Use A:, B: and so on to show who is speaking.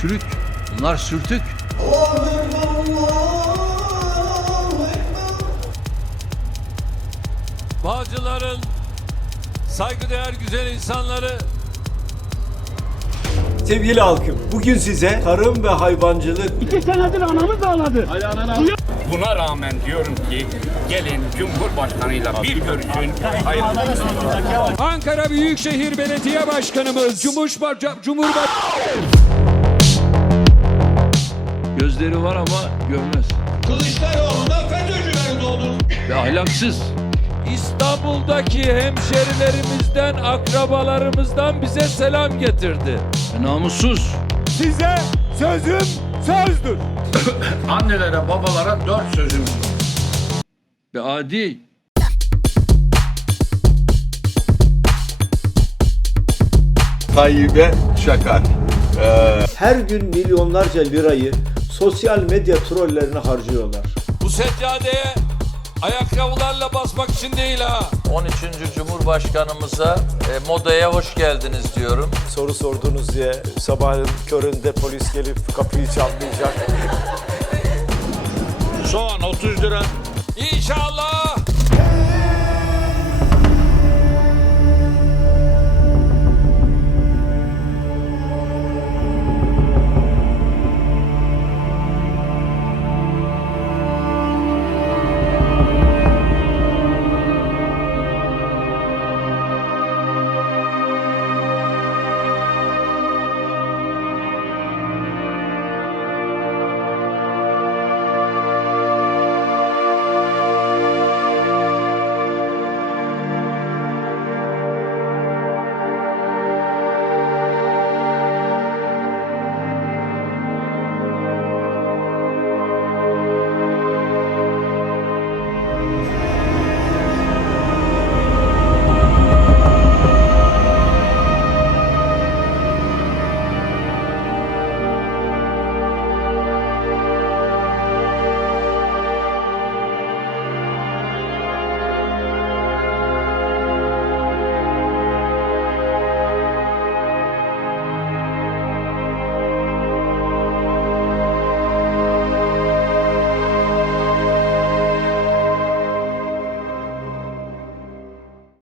A: çürük. Bunlar sürtük.
B: Bağcıların saygıdeğer güzel insanları
C: Sevgili halkım, bugün size tarım ve hayvancılık
D: İki senedir anamız ağladı.
E: Buna rağmen diyorum ki gelin Cumhurbaşkanıyla bir görüşün. Hayır.
B: Ankara Büyükşehir Belediye Başkanımız Cumhurbaşkanı Cumhurbaş
A: Gözleri var ama görmez.
F: Kılıçdaroğlu'na FETÖ'cüleri doldurdu.
A: Ve ahlaksız.
B: İstanbul'daki hemşerilerimizden, akrabalarımızdan bize selam getirdi.
A: Ve namussuz.
B: Size sözüm sözdür.
E: Annelere babalara dört sözümüz var.
A: Ve adi.
G: Tayyip'e şakar.
C: her gün milyonlarca lirayı sosyal medya trollerine harcıyorlar.
B: Bu seccadeye ayakkabılarla basmak için değil ha.
H: 13. Cumhurbaşkanımıza e, modaya hoş geldiniz diyorum.
C: Soru sordunuz diye sabahın köründe polis gelip kapıyı çalmayacak.
E: Soğan 30 lira.
B: İnşallah